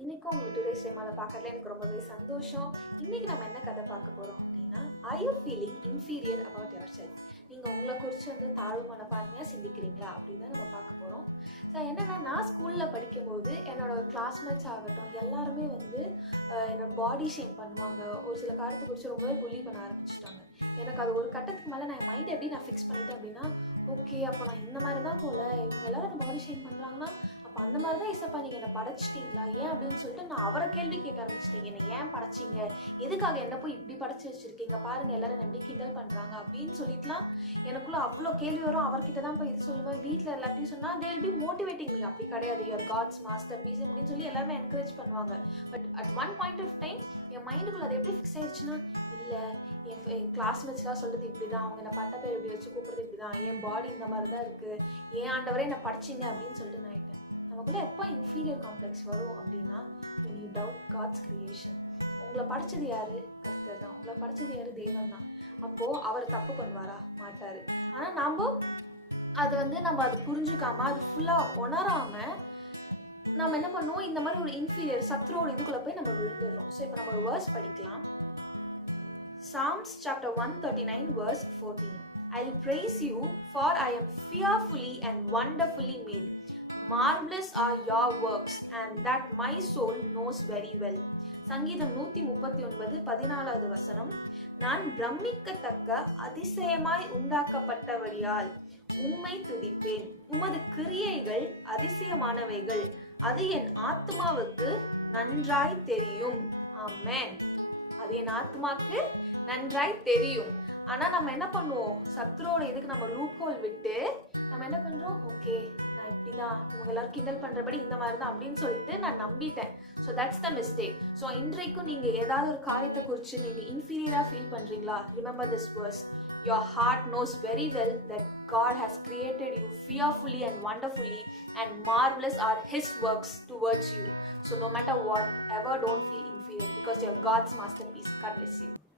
இன்னைக்கும் உங்களுக்கு டுடேஸ் டைமால பார்க்கறதுல எனக்கு ரொம்பவே சந்தோஷம். இன்னைக்கு நம்ம என்ன கதை பார்க்க போறோம் அப்படின்னா, are you feeling inferior about your self? நீங்க உங்களை குறித்து வந்து தாழ்வு மனப்பான்மையா சிந்திக்கிறீங்களா அப்படின்னு தான் நம்ம பார்க்க போறோம். ஸோ என்னன்னா, நான் ஸ்கூல்ல படிக்கும்போது என்னோட கிளாஸ்மேட்ஸ் ஆகட்டும் எல்லாருமே வந்து என்னோட பாடி ஷேம் பண்ணுவாங்க. ஒரு சில காரியத்தை குறித்து ரொம்பவே புள்ளி பண்ண ஆரம்பிச்சுட்டாங்க. எனக்கு அது ஒரு கட்டத்துக்கு மேலே நான் மைண்ட் எப்படி நான் ஃபிக்ஸ் பண்ணிட்டேன் அப்படின்னா, ஓகே அப்போ நான் இந்த மாதிரி தான் போல, இவங்க எல்லாரும் என்ன பாடி ஷேம் பண்ணுறாங்கன்னா அப்போ அந்த மாதிரி தான் இசப்பா நீங்கள் என்னை படைச்சிட்டிங்களா ஏன் அப்படின்னு சொல்லிட்டு நான் அவரை கேள்வி கேட்க ஆரம்பிச்சிட்டேன். என்னை ஏன் படைச்சிங்க, எதுக்காக என்ன போய் இப்படி படைச்சி வச்சுருக்கீங்க, பாருங்கள் எல்லாரும் என்ன எப்படி கிண்டல் பண்ணுறாங்க அப்படின்னு சொல்லிட்டுலாம் எனக்குள்ளே அவ்வளோ கேள்வி வரும். அவர்கிட்ட தான் போய் இது சொல்லுவேன். வீட்டில் எல்லாத்தையும் சொன்னால் they will be motivating me. அப்படி கிடையாது, யுவர் காட்ஸ் மாஸ்டர் பீஸ் அப்படின்னு சொல்லி எல்லாருமே என்கரேஜ் பண்ணுவாங்க. But at one point of time என் மைண்டுக்குள்ளே அது எப்படி ஃபிக்ஸ் ஆயிடுச்சுன்னா, இல்லை என் கிளாஸ்மேட்ஸ்லாம் சொல்கிறது இப்படி தான், அவங்க என்னை பட்ட பேர் இப்படி வச்சு கூப்பிட்றது இப்படி தான், என் பாடி இந்த மாதிரி தான் இருக்குது, ஏன் ஆண்டவரே என்னை படிச்சிங்க அப்படின்னு சொல்லிட்டு நான் ஆகிட்டேன். நமக்குள்ள எப்போ இன்ஃபீரியர் காம்ப்ளெக்ஸ் வரும் அப்படின்னா, when you doubt God's creation. உங்களை படித்தது யார்? கர்த்தர் தான். உங்களை படித்தது யார்? தேவன் தான். அப்போது அவர் தப்பு பண்ணுவாரா? மாட்டார். ஆனால் நம்ம அதை வந்து நம்ம அது புரிஞ்சுக்காமல் அது ஃபுல்லாக உணராமல் நம்ம என்ன பண்ணுவோம், இந்த மாதிரி ஒரு இன்ஃபீரியர் சத்ரோட இதுக்குள்ளே போய் நம்ம விழுந்துடுறோம். ஸோ இப்போ நம்ம ஒரு வேர்ஸ் படிக்கலாம். Psalms chapter 139 verse 14. I'll praise you, for I am fearfully and wonderfully made. Marvelous are your works, and that my soul knows very well. சங்கீதம் 139:14 வசனம். நான் பிரமிக்கத்தக்க அதிசயமாய் உண்டாக்கப்பட்டவரியால் உம்மை துதிப்பேன். உமது கிரியைகள் அதிசயமானவைகள், அது என் ஆத்மாவுக்கு நன்றாய் தெரியும். ஆமென். அது என் ஆத்மாக்கு நன்றாய் தெரியும். ஆனால் நம்ம என்ன பண்ணுவோம், சத்ரோட இதுக்கு நம்ம லூப் ஹோல் விட்டு நம்ம என்ன பண்ணுறோம், ஓகே நான் இப்படி தான், இவங்க எல்லாரும் கிண்டல் பண்ணுறபடி இந்த மாதிரி தான் அப்படின்னு சொல்லிட்டு நான் நம்பிட்டேன். So that's the mistake. So இன்றைக்கும் நீங்கள் ஏதாவது ஒரு காரியத்தை குறித்து நீங்கள் இன்ஃபீரியராக ஃபீல் பண்ணுறீங்களா? Remember this verse. Your heart knows very well that God has created you fearfully and wonderfully, and marvelous are His works towards you. So no matter what, ever don't feel inferior, because you're God's masterpiece. God bless you.